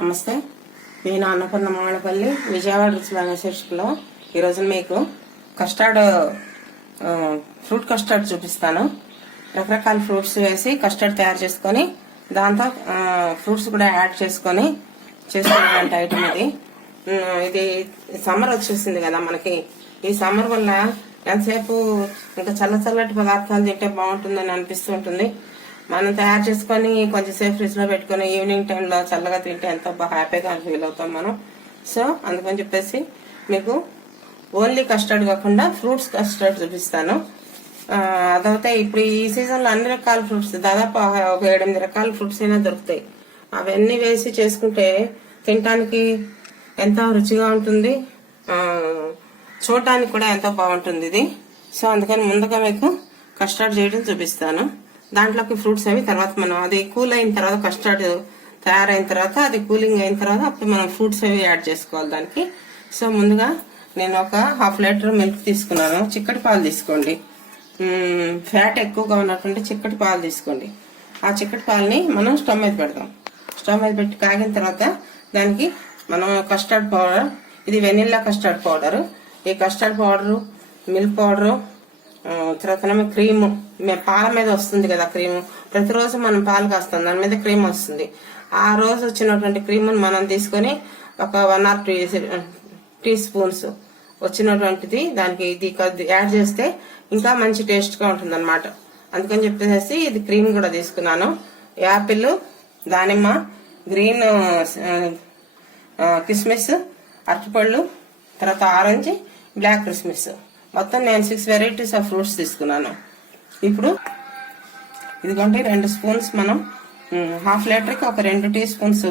నమస్తే. నేను అన్నపూర్ణ మామిడిపల్లి విజయవాడ రుచి శీర్షికలో ఈరోజు మీకు కస్టర్డ్ ఫ్రూట్ కస్టర్డ్ చూపిస్తాను. రకరకాల ఫ్రూట్స్ వేసి కస్టర్డ్ తయారు చేసుకొని దాంతో ఫ్రూట్స్ కూడా యాడ్ చేసుకొని చేసుకునేటువంటి ఐటమ్ ఇది. ఇది సమ్మర్ వచ్చేసింది కదా మనకి. ఈ సమ్మర్ వల్ల ఎంతసేపు ఇంకా చల్ల చల్లటి పదార్థాలు తింటే బాగుంటుందని అనిపిస్తూ ఉంటుంది. మనం తయారు చేసుకొని కొంచెం సేపు ఫ్రిడ్జ్లో పెట్టుకొని ఈవినింగ్ టైంలో చల్లగా తింటే ఎంతో బాగా హ్యాపీగా ఫీల్ అవుతాం మనం. సో అందుకని చెప్పేసి మీకు ఓన్లీ కస్టర్డ్ కాకుండా ఫ్రూట్స్ కస్టర్డ్ చూపిస్తాను. అదైతే ఇప్పుడు ఈ సీజన్లో అన్ని రకాల ఫ్రూట్స్ దాదాపు ఒక ఏడెనిమిది రకాల ఫ్రూట్స్ అయినా దొరుకుతాయి. అవన్నీ వేసి చేసుకుంటే తినటానికి ఎంతో రుచిగా ఉంటుంది. చూడటానికి కూడా ఎంతో బాగుంటుంది ఇది. సో అందుకని ముందుగా మీకు కస్టర్డ్ చేయడం చూపిస్తాను. దాంట్లోకి ఫ్రూట్స్ అవి తర్వాత మనం అది కూల్ అయిన తర్వాత కస్టర్డ్ తయారైన తర్వాత అది కూలింగ్ అయిన తర్వాత అప్పుడు మనం ఫ్రూట్స్ అవి యాడ్ చేసుకోవాలి దానికి. సో ముందుగా నేను ఒక హాఫ్ లీటర్ మిల్క్ తీసుకున్నాను. చిక్కటి పాలు తీసుకోండి. ఫ్యాట్ ఎక్కువగా ఉన్నటువంటి చిక్కటి పాలు తీసుకోండి. ఆ చిక్కటి పాలని మనం స్టవ్ మీద పెడదాం స్టవ్ మీద పెట్టి కాగిన తర్వాత దానికి మనం కస్టర్డ్ పౌడర్ ఇది వెనిల్లా కస్టర్డ్ పౌడర్. ఈ కస్టర్డ్ పౌడరు మిల్క్ పౌడరు తర్వాత క్రీమ్. పాల మీద వస్తుంది కదా క్రీమ్. ప్రతిరోజు మనం పాలు కాస్తాం. దాని మీద క్రీమ్ వస్తుంది. ఆ రోజు వచ్చినటువంటి క్రీమ్ మనం తీసుకొని ఒక one or two teaspoons వచ్చినటువంటిది దానికి ఇది కొద్ది యాడ్ చేస్తే ఇంకా మంచి టేస్ట్గా ఉంటుంది అనమాట అందుకని చెప్పేసి ఇది క్రీమ్ కూడా తీసుకున్నాను. యాపిల్ దానిమ్మ గ్రీన్ కిస్మిస్ అరటిపళ్ళు తర్వాత ఆరెంజ్ బ్లాక్ క్రిస్మిస్ మొత్తం నేను సిక్స్ వెరైటీస్ ఆఫ్ ఫ్రూట్స్ తీసుకున్నాను. ఇప్పుడు ఇదిగోండి రెండు స్పూన్స్ మనం హాఫ్ లీటర్కి ఒక రెండు టీ స్పూన్స్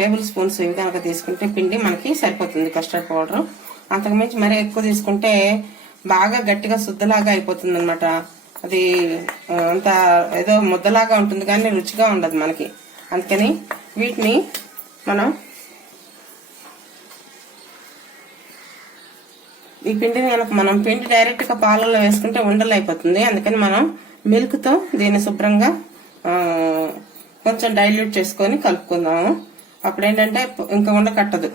టేబుల్ స్పూన్స్ ఇవి కనుక తీసుకుంటే పిండి మనకి సరిపోతుంది కస్టర్డ్ పౌడర్ అంతకుమించి మరీ ఎక్కువ తీసుకుంటే బాగా గట్టిగా శుద్ధలాగా అయిపోతుంది అనమాట అది అంత ఏదో ముద్దలాగా ఉంటుంది కానీ రుచిగా ఉండదు మనకి. అందుకని వీటిని మనం ఈ పిండిని కనుక మనం పిండి డైరెక్ట్గా పాలలో వేసుకుంటే ఉండలు అయిపోతుంది. అందుకని మనం మిల్క్తో దీన్ని శుభ్రంగా కొంచెం డైల్యూట్ చేసుకొని కలుపుకుందాము. అప్పుడు ఏంటంటే ఇంకా ఉండ కట్టదు.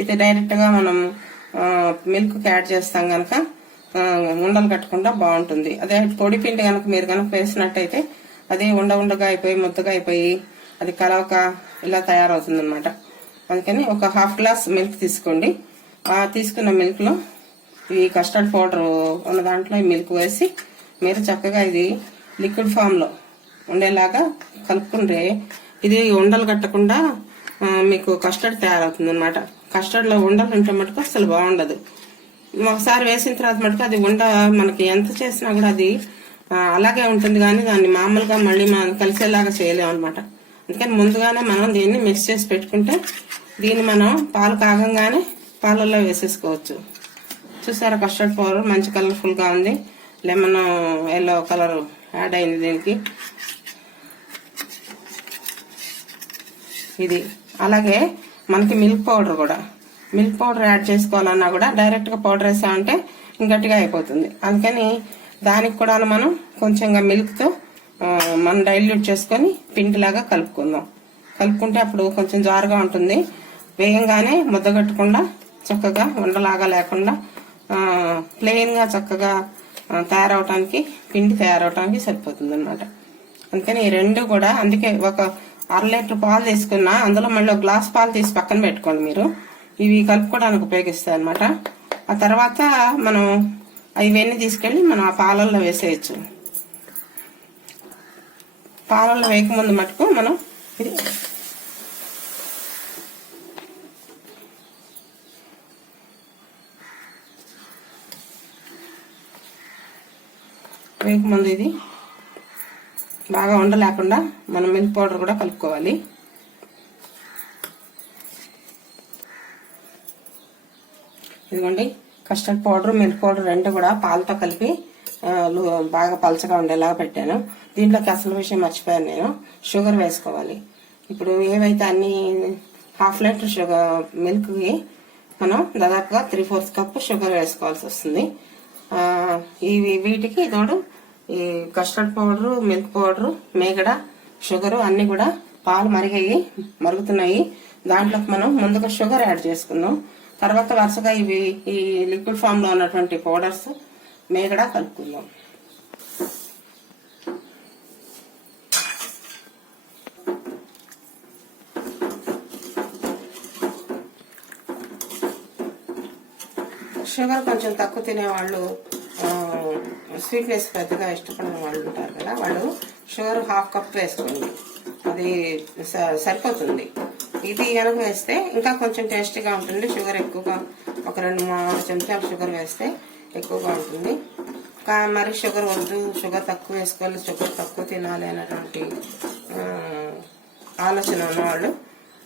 ఇది డైరెక్ట్గా మనం మిల్క్ యాడ్ చేస్తాం గనక ఉండలు కట్టకుండా బాగుంటుంది. అదే పొడి పిండి కనుక మీరు కనుక వేసినట్టయితే అది ఉండ ఉండగా అయిపోయి ముద్దగా అయిపోయి అది కలవక ఇలా తయారవుతుంది అనమాట అందుకని ఒక హాఫ్ గ్లాస్ మిల్క్ తీసుకోండి. ఆ తీసుకున్న మిల్క్లో ఈ కస్టర్డ్ పౌడర్ ఉన్న దాంట్లో మిల్క్ వేసి మీరు చక్కగా ఇది లిక్విడ్ ఫామ్లో ఉండేలాగా కలుపుకుంటే ఇది ఉండలు కట్టకుండా మీకు కస్టర్డ్ తయారవుతుంది అనమాట కస్టర్డ్లో ఉండలు ఉంటే మటుకు అసలు బాగుండదు. ఒకసారి వేసిన తర్వాత మటుకు అది ఉండ మనకి ఎంత చేసినా కూడా అది అలాగే ఉంటుంది కానీ దాన్ని మామూలుగా మళ్ళీ మనం కలిసేలాగా చేయలేము అనమాట అందుకని ముందుగానే మనం దీన్ని మిక్స్ చేసి పెట్టుకుంటే దీన్ని మనం పాలు కాగంగానే పాలల్లో వేసేసుకోవచ్చు. చూసారా కస్టర్డ్ పౌడర్ మంచి కలర్ఫుల్గా ఉంది. లెమన్ ఎల్లో కలర్ యాడ్ అయింది దీనికి. ఇది. అలాగే మనకి మిల్క్ పౌడర్ కూడా. మిల్క్ పౌడర్ యాడ్ చేసుకోవాలన్నా కూడా డైరెక్ట్గా పౌడర్ వేసామంటే గట్టిగా అయిపోతుంది. అందుకని దానికి కూడా మనం కొంచెంగా మిల్క్తో మనం డైల్యూట్ చేసుకొని పిండిలాగా కలుపుకుందాం. కలుపుకుంటే అప్పుడు కొంచెం జారుగా ఉంటుంది. వేగంగానే ముద్దగట్టకుండా చక్కగా ఉండలాగా లేకుండా ప్లెయిన్గా చక్కగా తయారవటానికి పిండి తయారవటానికి సరిపోతుంది అనమాట అందుకని ఈ రెండు కూడా అందుకే ఒక అర లీటర్ పాలు తీసుకున్నా అందులో మళ్ళీ ఒక గ్లాస్ పాలు తీసి పక్కన పెట్టుకోండి మీరు. ఇవి కలుపుకోవడానికి ఉపయోగిస్తాయి అనమాట ఆ తర్వాత మనం ఇవన్నీ తీసుకెళ్ళి మనం ఆ పాలల్లో వేసేయచ్చు. పాలల్లో వేయకముందు మటుకు మనం ఇది వేయకముందు ఇది. బాగా ఉండలేకుండా మనం మిల్క్ పౌడర్ కూడా కలుపుకోవాలి. ఇదిగోండి కస్టర్డ్ పౌడర్ మిల్క్ పౌడర్ రెండు కూడా పాలతో కలిపి బాగా పలచగా ఉండేలాగా పెట్టాను. దీంట్లోకి అసలు విషయం మర్చిపోయాను నేను. షుగర్ వేసుకోవాలి. ఇప్పుడు ఏవైతే అన్ని హాఫ్ లీటర్ షుగర్ మిల్క్కి మనం దాదాపుగా త్రీ ఫోర్త్ కప్ షుగర్ వేసుకోవాల్సి వస్తుంది. ఇవి వీటికి తోడు ఈ కస్టర్డ్ పౌడరు మిల్క్ పౌడరు మేగడ షుగరు అన్ని కూడా పాలు మరిగాయి మరుగుతున్నాయి. దాంట్లోకి మనం ముందుగా షుగర్ యాడ్ చేసుకుందాం. తర్వాత వరుసగా ఇవి ఈ లిక్విడ్ ఫామ్లో ఉన్నటువంటి పౌడర్స్ మేగడ కలుపుకుందాం. షుగర్ కొంచెం తక్కువ తినేవాళ్ళు స్వీట్నెస్ పెద్దగా ఇష్టపడిన వాళ్ళు ఉంటారు కదా వాళ్ళు షుగర్ హాఫ్ కప్ వేసుకోండి అది స- సరిపోతుంది. ఇది కనుక వేస్తే ఇంకా కొంచెం టేస్టీగా ఉంటుంది. షుగర్ ఎక్కువగా ఒక రెండు మూడు చెంచాలు షుగర్ వేస్తే ఎక్కువగా ఉంటుంది. కా- మరి షుగర్ వద్దు షుగర్ తక్కువ వేసుకోవాలి షుగర్ తక్కువ తినాలి అనేటువంటి ఆలోచన ఉన్నవాళ్ళు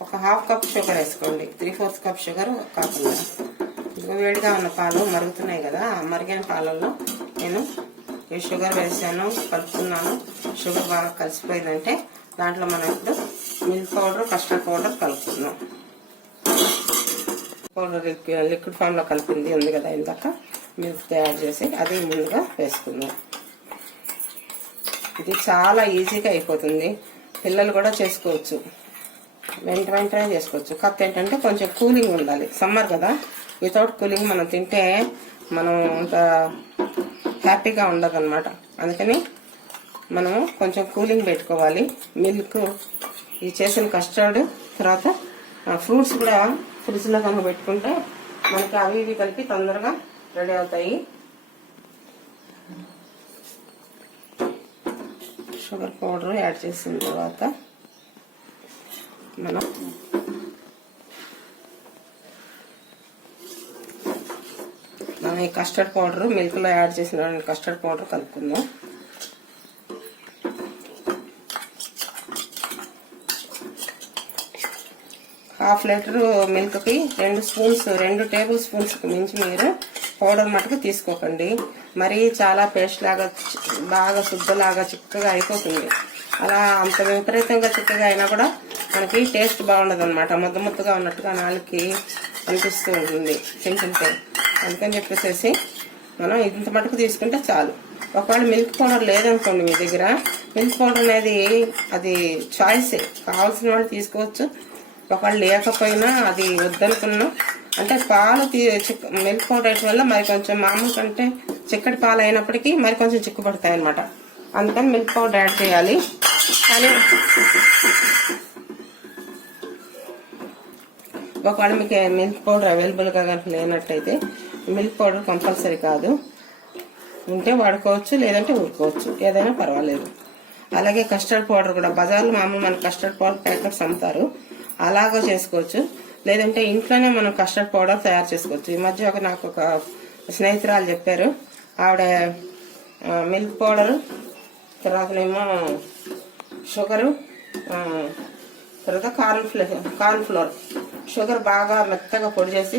ఒక హాఫ్ కప్ షుగర్ వేసుకోండి. త్రీ ఫోర్త్ కప్ షుగర్ కాకుండా. ఇదిగో వేడిగా ఉన్న పాలు మరుగుతున్నాయి కదా మరిగిన పాలల్లో నేను ఈ షుగర్ వేసాను కలుపుకున్నాను. షుగర్ బాగా కలిసిపోయిందంటే దాంట్లో మనం ఇప్పుడు మిల్క్ పౌడర్ కస్టర్డ్ పౌడర్ కలుపుకుందాం. పౌడర్ లిక్విడ్ ఫామ్లో కలిపింది ఉంది కదా ఇందాక. మిల్క్ తయారు చేసి అది ముందుగా వేసుకుందాం. ఇది చాలా ఈజీగా అయిపోతుంది. పిల్లలు కూడా చేసుకోవచ్చు. వెంట వెంటనే చేసుకోవచ్చు. కాకపోతే ఏంటంటే కొంచెం కూలింగ్ ఉండాలి. సమ్మర్ కదా. వితౌట్ కూలింగ్ మనం తింటే మనం ఇంకా హ్యాపీగా ఉండదు అనమాట అందుకని మనము కొంచెం కూలింగ్ పెట్టుకోవాలి. మిల్క్ ఈ చేసిన కస్టర్డ్ తర్వాత ఫ్రూట్స్ కూడా ఫ్రిడ్జ్లో కనుక పెట్టుకుంటే మనకి అవి ఇవి కలిపి తొందరగా రెడీ అవుతాయి. షుగర్ పౌడర్ యాడ్ చేసిన తర్వాత మనం ఈ కస్టర్డ్ పౌడర్ మిల్క్లో యాడ్ చేసిన కస్టర్డ్ పౌడర్ కలుపుకుందాం. హాఫ్ లీటర్ మిల్క్కి రెండు స్పూన్స్ రెండు టేబుల్ స్పూన్స్ మించి మీరు పౌడర్ మటుకు తీసుకోకండి. మరి చాలా పేస్ట్ లాగా బాగా శుద్ధలాగా చిక్కగా అయిపోతుంది. అలా అంత విపరీతంగా చిక్కగా అయినా కూడా మనకి టేస్ట్ బాగుండదు అనమాట ముద్ద ముద్దగా ఉన్నట్టుగా నాలుగుకి అనిపిస్తూ ఉంటుంది. తింటుంటే. అందుకని చెప్పేసేసి మనం ఇంత మటుకు తీసుకుంటే చాలు. ఒకవేళ మిల్క్ పౌడర్ లేదనుకోండి మీ దగ్గర మిల్క్ పౌడర్ అనేది అది చాయిసే. కావాల్సిన వాళ్ళు తీసుకోవచ్చు. ఒకవేళ లేకపోయినా అది వద్దనుకున్నా అంటే పాలు తీ- మిల్క్ పౌడర్ వేయటం వల్ల మరి కొంచెం మామూలు కంటే చిక్కటి పాలు అయినప్పటికీ మరి కొంచెం చిక్కుపడతాయి అనమాట అందుకని మిల్క్ పౌడర్ యాడ్ చేయాలి. కానీ ఒకవేళ మీకు మిల్క్ పౌడర్ అవైలబుల్గా కనుక లేనట్టయితే మిల్క్ పౌడర్ కంపల్సరీ కాదు. ఉంటే వాడుకోవచ్చు లేదంటే ఊరుకోవచ్చు. ఏదైనా పర్వాలేదు. అలాగే కస్టర్డ్ పౌడర్ కూడా బజార్లో మామూలు మన కస్టర్డ్ పౌడర్ ప్యాకెట్స్ అమ్ముతారు. అలాగో చేసుకోవచ్చు. లేదంటే ఇంట్లోనే మనం కస్టర్డ్ పౌడర్ తయారు చేసుకోవచ్చు. ఈ మధ్య ఒక నాకు ఒక స్నేహితురాలు చెప్పారు. ఆవిడ మిల్క్ పౌడర్ తర్వాతనేమో షుగరు తర్వాత corn cornflour corn flour. Sugar బాగా మెత్తగా పొడి చేసి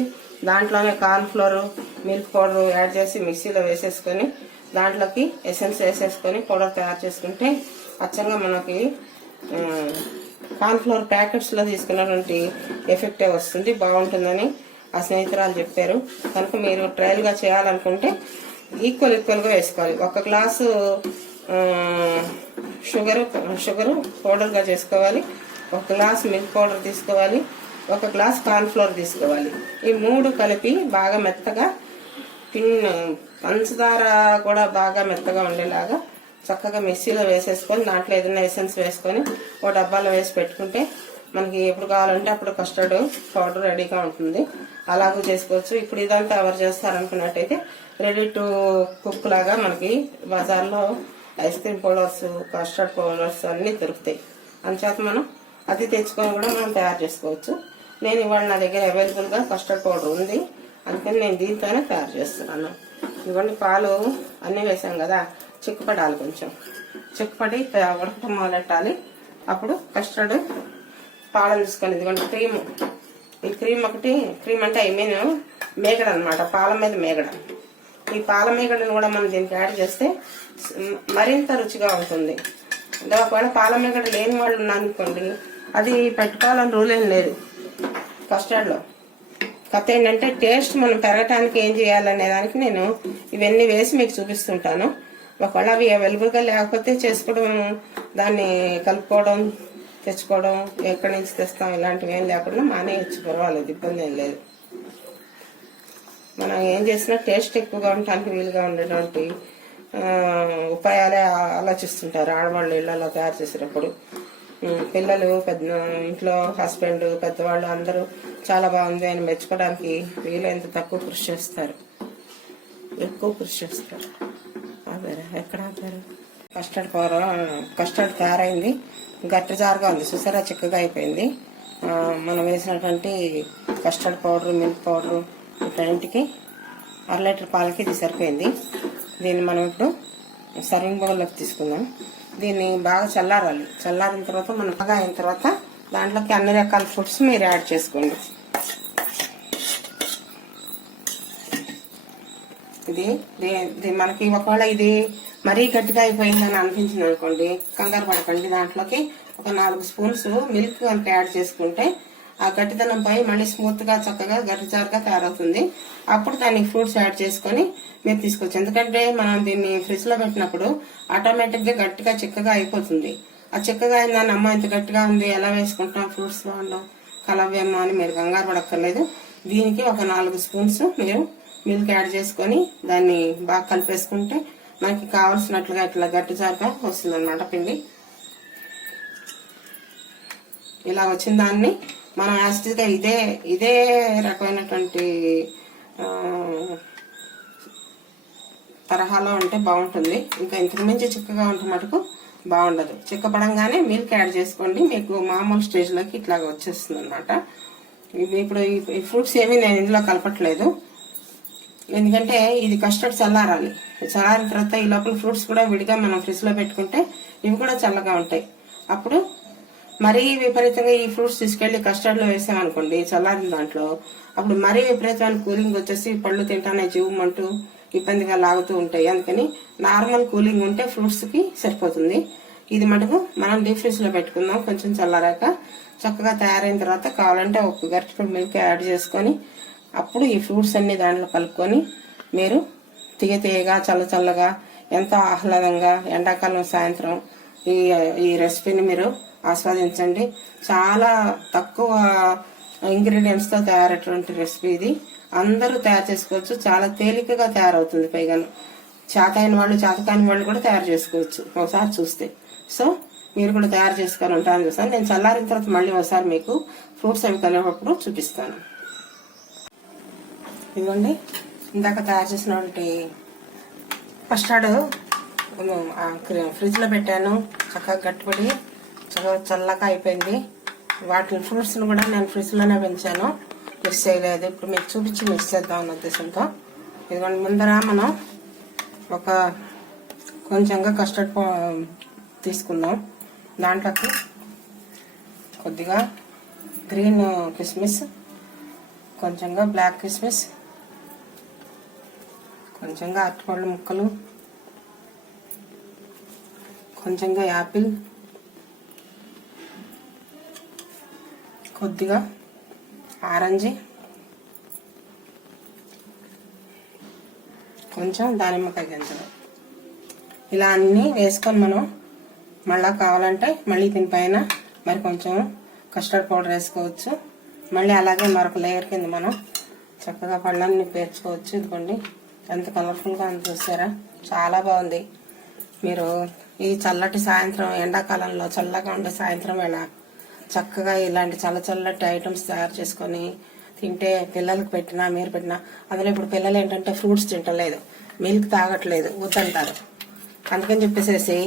దాంట్లోనే కార్న్ఫ్లోర్ మిల్క్ పౌడర్ యాడ్ చేసి మిక్సీలో వేసేసుకొని దాంట్లోకి ఎసెన్స్ వేసేసుకొని పౌడర్ తయారు చేసుకుంటే అచ్చంగా మనకి కార్న్ఫ్లోర్ ప్యాకెట్స్లో తీసుకున్నటువంటి ఎఫెక్టే వస్తుంది బాగుంటుందని ఆ స్నేహితురాలు చెప్పారు. కనుక మీరు ట్రయల్గా చేయాలనుకుంటే ఈక్వల్ ఈక్వల్గా వేసుకోవాలి. ఒక గ్లాసు షుగర్ షుగర్ పౌడర్గా చేసుకోవాలి. ఒక గ్లాస్ మిల్క్ పౌడర్ తీసుకోవాలి. ఒక గ్లాస్ కార్న్ ఫ్లోర్ తీసుకోవాలి. ఈ మూడు కలిపి బాగా మెత్తగా పిన్ పంచదార కూడా బాగా మెత్తగా ఉండేలాగా చక్కగా మిక్సీలో వేసేసుకొని దాంట్లో ఏదైనా ఎసెన్స్ వేసుకొని ఓ డబ్బాలో వేసి పెట్టుకుంటే మనకి ఎప్పుడు కావాలంటే అప్పుడు కస్టర్డ్ పౌడర్ రెడీగా ఉంటుంది. అలాగూ చేసుకోవచ్చు. ఇప్పుడు ఇదంతా ఎవరు చేస్తారనుకున్నట్టయితే రెడీ టు కుక్ లాగా మనకి బజార్లో ice cream powders custard powders అన్నీ దొరుకుతాయి. అందుచేత మనం అది తెచ్చుకొని కూడా మనం తయారు చేసుకోవచ్చు. నేను ఇవాళ నా దగ్గర అవైలబుల్గా కస్టర్డ్ పౌడర్ ఉంది. అందుకని నేను దీంతోనే తయారు చేస్తున్నాను. ఇవన్నీ పాలు అన్నీ వేసాం కదా చిక్కుపడాలి కొంచెం. చిక్కుపడి ఉడకటం మొదలెట్టాలి. అప్పుడు కస్టర్డ్ పాలను తీసుకొని ఇదిగోండి క్రీమ్. ఈ క్రీమ్ ఒకటి క్రీమ్ అంటే ఐ మీన్ మేగడ అనమాట పాల మీద మేగడ. ఈ పాల మేగడను కూడా మనం దీనికి యాడ్ చేస్తే మరింత రుచిగా ఉంటుంది. అంటే ఒకవేళ పాల మేగడ లేని వాళ్ళు ఉన్నారనుకోండి అది పెట్టుకోవాలని రూల్ ఏం లేదు. కస్టర్డ్లో కథ ఏంటంటే టేస్ట్ మనం పెరగటానికి ఏం చేయాలనే దానికి నేను ఇవన్నీ వేసి మీకు చూపిస్తుంటాను. ఒకవేళ అవి అవైలబుల్గా లేకపోతే చేసుకోవడం దాన్ని కలుపుకోవడం తెచ్చుకోవడం ఎక్కడి నుంచి తెస్తాం ఇలాంటివి ఏం లేకుండా మానేయచ్చు పర్వాలేదు ఇబ్బంది ఏం లేదు. మనం ఏం చేసినా టేస్ట్ ఎక్కువగా ఉండటానికి వీలుగా ఉండేటువంటి ఉపాయాలే ఆలోచిస్తుంటారు ఆడవాళ్ళు ఇళ్ళలో తయారు చేసేటప్పుడు. పిల్లలు పెద్ద ఇంట్లో హస్బెండ్ పెద్దవాళ్ళు అందరూ చాలా బాగుంది అని మెచ్చుకోవడానికి వీలైనంత తక్కువ కృషి చేస్తారు. ఎక్కువ కృషి చేస్తారు. అదే ఎక్కడ ఆపారు కస్టర్డ్ కూర కస్టర్డ్ తయారైంది. గట్టి జారుగా ఉంది. చూసారా? చిక్కగా అయిపోయింది. మనం వేసినటువంటి కస్టర్డ్ పౌడర్ మిల్క్ పౌడర్ వీటన్నింటికి అర లీటర్ పాలకి ఇది సరిపోయింది. దీన్ని మనం ఇప్పుడు సర్వింగ్ బౌల్లోకి తీసుకుందాం. దీన్ని బాగా చల్లారాలి. చల్లారిన తర్వాత మనం బాగా అయిన తర్వాత దాంట్లోకి అన్ని రకాల ఫుడ్స్ మీరు యాడ్ చేసుకోండి. ఇది ఇది మనకి ఒకవేళ ఇది మరీ గట్టిగా అయిపోయిందని అనిపించింది అనుకోండి కంగారు పడకండి. దాంట్లోకి ఒక నాలుగు స్పూన్స్ మిల్క్ అంత యాడ్ చేసుకుంటే ఆ గట్టిదనం పోయి మళ్ళీ స్మూత్గా చక్కగా గట్టిచారుగా తయారవుతుంది. అప్పుడు దానికి ఫ్రూట్స్ యాడ్ చేసుకొని మీరు తీసుకోవచ్చు ఎందుకంటే మనం దీన్ని ఫ్రిడ్జ్లో పెట్టినప్పుడు ఆటోమేటిక్గా గట్టిగా చిక్కగా అయిపోతుంది. ఆ చిక్కగా అయిందని అమ్మ ఇంత గట్టిగా ఉంది ఎలా వేసుకుంటాం ఫ్రూట్స్ బాగుండవు కలవేమో అని మీరు కంగారు పడక్కర్లేదు. దీనికి ఒక నాలుగు స్పూన్స్ మీరు మిల్క్ యాడ్ చేసుకొని దాన్ని బాగా కలిపేసుకుంటే మనకి కావాల్సినట్లుగా ఇట్లా గట్టిచారుగా వస్తుంది అనమాట పిండి. ఇలా వచ్చిన దాన్ని మనం యాస్టిస్గా ఇదే ఇదే రకమైనటువంటి తరహాలో ఉంటే బాగుంటుంది. ఇంకా ఇంతకు మించి చిక్కగా ఉంటే మటుకు బాగుండదు. చిక్కపడంగానే మిల్క్ యాడ్ చేసుకోండి. మీకు మామూలు స్టేజ్లోకి ఇట్లాగ వచ్చేస్తుంది అనమాట ఇప్పుడు ఈ- ఫ్రూట్స్ ఏమీ నేను ఇందులో కలపట్లేదు. ఎందుకంటే ఇది కస్టర్డ్ చల్లారాలి. చల్లారిన తర్వాత ఈ లోపల ఫ్రూట్స్ కూడా విడిగా మనం ఫ్రిడ్జ్లో పెట్టుకుంటే ఇవి కూడా చల్లగా ఉంటాయి. అప్పుడు మరీ విపరీతంగా ఈ ఫ్రూట్స్ తీసుకెళ్ళి కస్టర్డ్లో వేసామనుకోండి చల్లారిన దాంట్లో అప్పుడు మరీ విపరీతమైన కూలింగ్ వచ్చేసి పళ్ళు తింటానే జీవమంటూ ఇబ్బందిగా లాగుతూ ఉంటాయి. అందుకని నార్మల్ కూలింగ్ ఉంటే ఫ్రూట్స్కి సరిపోతుంది. ఇది మటుకు మనం డీప్ ఫ్రిడ్జ్లో పెట్టుకుందాం కొంచెం చల్లారాక చక్కగా తయారైన తర్వాత కావాలంటే ఒక గరిటె మిల్క్ యాడ్ చేసుకొని అప్పుడు ఈ ఫ్రూట్స్ అన్ని దాంట్లో కలుపుకొని మీరు తీయ తీయగా చల్ల చల్లగా ఎంతో ఆహ్లాదంగా ఎండాకాలం సాయంత్రం ఈ ఈ రెసిపీని మీరు ఆస్వాదించండి. చాలా తక్కువ ఇంగ్రీడియంట్స్తో తయారైనటువంటి రెసిపీ ఇది. అందరూ తయారు చేసుకోవచ్చు. చాలా తేలికగా తయారవుతుంది పైగాను చేతైన వాళ్ళు చేతకాని వాళ్ళు కూడా తయారు చేసుకోవచ్చు. ఒకసారి చూస్తే. సో మీరు కూడా తయారు చేసుకొని ఉంటారని చూస్తాను. నేను చల్లారిన తర్వాత మళ్ళీ ఒకసారి మీకు ఫ్రూట్స్ అవి కలిగినప్పుడు చూపిస్తాను. ఇదిగోండి. ఇందాక తయారు చేసినటువంటి కస్టర్డ్ ఫ్రిడ్జ్లో పెట్టాను. చక్కగా గట్టిపడి చక్కగా చల్లగా అయిపోయింది. వాటి ఫ్రూట్స్ని కూడా నేను ఫ్రిడ్జ్లోనే పెంచాను. మిక్స్ చేయలేదు. ఇప్పుడు మీకు చూపించి మిక్స్ చేద్దాం అన్న ఉద్దేశంతో. ఇదిగోండి ముందర మనం ఒక కొంచెంగా కస్టర్డ్ తీసుకుందాం. దాంట్లోకి కొద్దిగా గ్రీన్ కిస్మిస్ కొంచెంగా బ్లాక్ కిస్మిస్ కొంచెంగా అరటిపళ్ళు ముక్కలు కొంచెంగా యాపిల్ కొద్దిగా ఆరెంజ్. కొంచెం దానిమ్మకాయ గింజలు ఇలా అన్నీ వేసుకొని మనం మళ్ళా కావాలంటే మళ్ళీ దీనిపైన మరి కొంచెం కస్టర్డ్ పౌడర్ వేసుకోవచ్చు. మళ్ళీ అలాగే మరొక లేయర్ కింద మనం చక్కగా పళ్ళన్ని పేర్చుకోవచ్చు. ఇదిగోండి. ఎంత కలర్ఫుల్గా అని చూసారా? చాలా బాగుంది. మీరు ఈ చల్లటి సాయంత్రం ఎండాకాలంలో చల్లగా ఉండే సాయంత్రం వేళ చక్కగా ఇలాంటి చల్ల చల్లటి ఐటమ్స్ తయారు చేసుకొని తింటే పిల్లలకు పెట్టినా మీరు పెట్టినా అందులో ఇప్పుడు పిల్లలు ఏంటంటే ఫ్రూట్స్ తింటలేదు. మిల్క్ తాగట్లేదు వద్దంటారు. అందుకని చెప్పేసేసి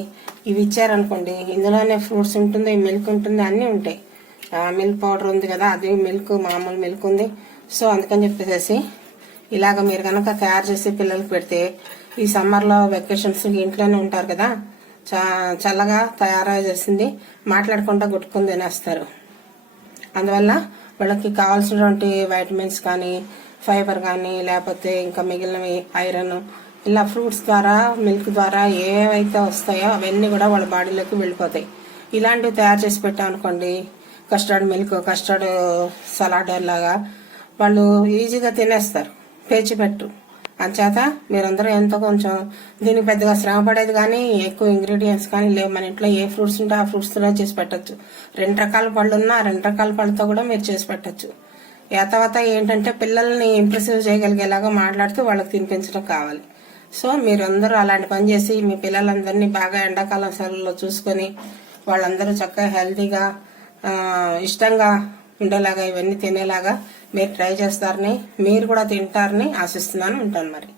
ఇవి ఇచ్చారనుకోండి ఇందులోనే ఫ్రూట్స్ ఉంటుంది మిల్క్ ఉంటుంది అన్నీ ఉంటాయి. మిల్క్ పౌడర్ ఉంది కదా అది మిల్క్ మామూలు మిల్క్ ఉంది. సో అందుకని చెప్పేసేసి ఇలాగ మీరు కనుక తయారు చేసి పిల్లలకు పెడితే ఈ సమ్మర్లో వెకేషన్స్ ఇంట్లోనే ఉంటారు కదా చా చల్లగా తయారు చేసింది మాట్లాడకుండా గుట్టుకుని తినేస్తారు. అందువల్ల వాళ్ళకి కావాల్సినటువంటి వైటమిన్స్ కానీ ఫైబర్ కానీ లేకపోతే ఇంకా మిగిలినవి ఐరన్ ఇలా ఫ్రూట్స్ ద్వారా మిల్క్ ద్వారా ఏవైతే వస్తాయో అవన్నీ కూడా వాళ్ళ బాడీలోకి వెళ్ళిపోతాయి. ఇలాంటివి తయారు చేసి పెట్టామనుకోండి కస్టర్డ్ మిల్క్ కస్టర్డ్ సలాడ్ లాగా వాళ్ళు ఈజీగా తినేస్తారు. పేచి పెట్టు అంచేత మీరందరూ ఎంతో కొంచెం దీనికి పెద్దగా శ్రమ పడేది కానీ ఎక్కువ ఇంగ్రీడియంట్స్ కానీ లేవు. మన ఇంట్లో ఏ ఫ్రూట్స్ ఉంటే ఆ ఫ్రూట్స్తో చేసి పెట్టచ్చు. రెండు రకాల పళ్ళు ఉన్నా రెండు రకాల పళ్ళతో కూడా మీరు చేసి పెట్టచ్చు. యాతవాత ఏంటంటే పిల్లల్ని ఇంప్రెసివ్ చేయగలిగేలాగా మాట్లాడుతూ వాళ్ళకి తినిపించడం కావాలి. సో మీరందరూ అలాంటి పని చేసి మీ పిల్లలందరినీ బాగా ఎండాకాలం సెలవుల్లో చూసుకొని వాళ్ళందరూ చక్కగా హెల్తీగా ఇష్టంగా ఉండేలాగా ఇవన్నీ తినేలాగా మీరు ట్రై చేస్తారని మీరు కూడా తింటారని ఆశిస్తున్నాను ఉంటాను మరి.